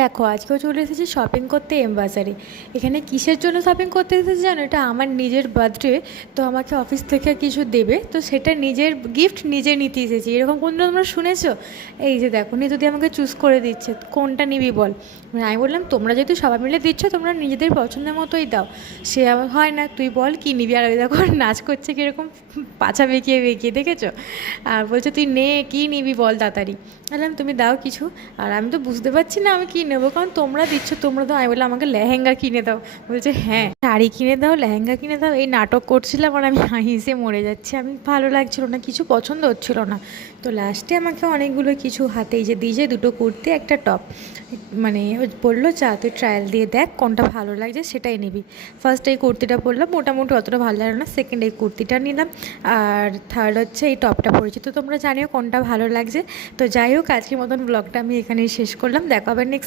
দেখো আজকেও চলে এসেছি শপিং করতে এম বাজারে। এখানে কিসের জন্য শপিং করতে এসেছি জানো? এটা আমার নিজের বার্থডে, তো আমাকে অফিস থেকে কিছু দেবে, তো সেটা নিজের গিফট নিজে নিতে এসেছি। এরকম কোনদিন তোমরা শুনেছো? এই যে দেখো, নিয়ে যদি আমাকে চুজ করে দিচ্ছে কোনটা নিবি বল। আমি বললাম তোমরা যেহেতু সবাই মিলে দিচ্ছ, তোমরা নিজেদের পছন্দের মতোই দাও। সে আবার হয় না, তুই বল কী নিবি। আর ওই দেখো নাচ করছে কীরকম, পাছা বেঁকিয়ে বেঁকিয়ে, দেখেছো? আর বলছে তুই নে, কী নিবি বল তাড়াতাড়ি। বললাম তুমি দাও কিছু। আর আমি তো বুঝতে পারছি না আমি কী নেবো, কারণ তোমরা দিচ্ছ, তোমরা দাও। আমি বললাম আমাকে লেহেঙ্গা কিনে দাও। বলছে হ্যাঁ, শাড়ি কিনে দাও, লেহেঙ্গা কিনে দাও, এই নাটক করছিলাম। আর আমি হেসে মরে যাচ্ছি, আমি ভালো লাগছিল না, কিছু পছন্দ হচ্ছিল না। তো লাস্টে আমাকে অনেকগুলো কিছু হাতে এই যে দিয়েছে, দুটো কুর্তি একটা টপ। মানে বললো চা তুই ট্রায়াল দিয়ে দেখ কোনটা ভালো লাগছে সেটাই নিবি। ফার্স্ট এই কুর্তিটা পরলাম, মোটামুটি অতটা ভালো লাগলো না। সেকেন্ড এই কুর্তিটা নিলাম। আর থার্ড হচ্ছে এই টপটা পরেছি। তো তোমরা জানিও কোনটা ভালো লাগছে। তো যাই হোক, আজকের মতন ব্লগটা আমি এখানেই শেষ করলাম। দেখা হবে নেক্সট।